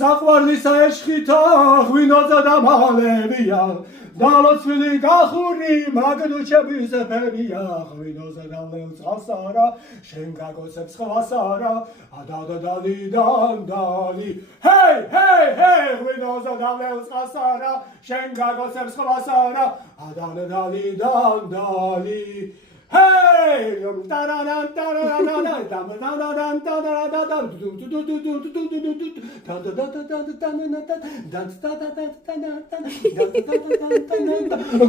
საყვარლისა ეშხითა ღვინოზე დამალებია დალოცვილი გახური მაგდუჩების ეფებია ღვინოზე დავლევ წყალსარა შენ გაგოცებს ხვასარა ადადადალიდან ჰეი ჰეი ჰეი ღვინოზე დავლევ წყალსარა შენ გაგოცებს ხვასარა ადადადალიდან დალი Hey!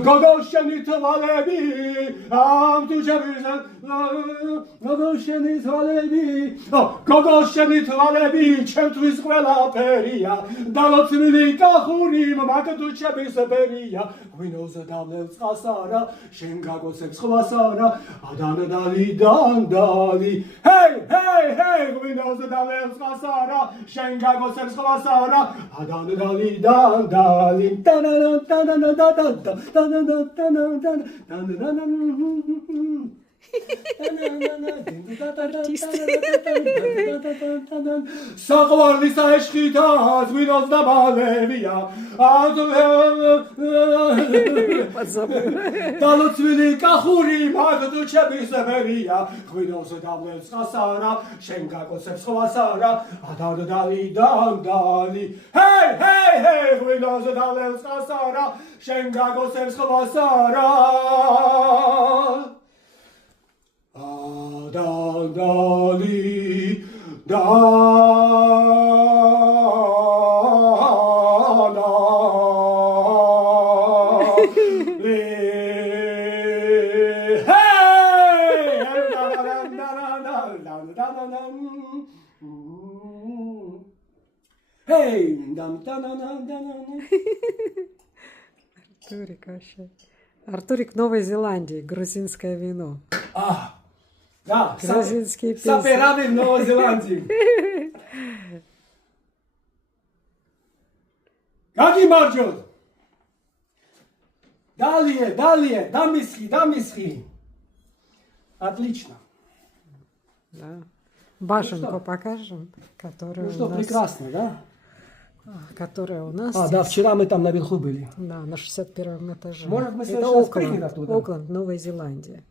Gogosheni tvalebi, am tu chebiza. Gogosheni tvalebi, Gogosheni tvalebi, chemtvis qvela peria. Dalotsvili gahuri, maga tu chebiza peria. Gwinoze davlevs qasara, shen gagosebs qvasara. Adana dali dan dali Hey hey hey Gwinoze davlevs qasara Shen gagosebs qvasara Adana dali dan dali საყვარლისა ეშხითა ღვინოს დამალებია დალოცვილი კახური მაგდუჩების ეფებია ღვინოზე დავლევს წყალსარა შენ გაგოცებს ხვასარა ადადადალიდან დალი ჰეი ჰეი ჰეი ღვინოზე დავლევს წყალსარა შენ გაგოცებს ხვასარა Adadali Артурик вообще. Артурик Новой Зеландии, грузинское вино. Да, грузинские песни. Саперады в Новой Зеландии. Как и марджот? Далее, далее, дамисхи. Отлично. Да. Башенку покажем, которая Ну что, у нас, прекрасно, да? которая у нас. Да, вчера мы там наверху были. Да, на 61-м этаже. Может, мы в это следующий раз прыгнем оттуда? Окленд, Новая Зеландия.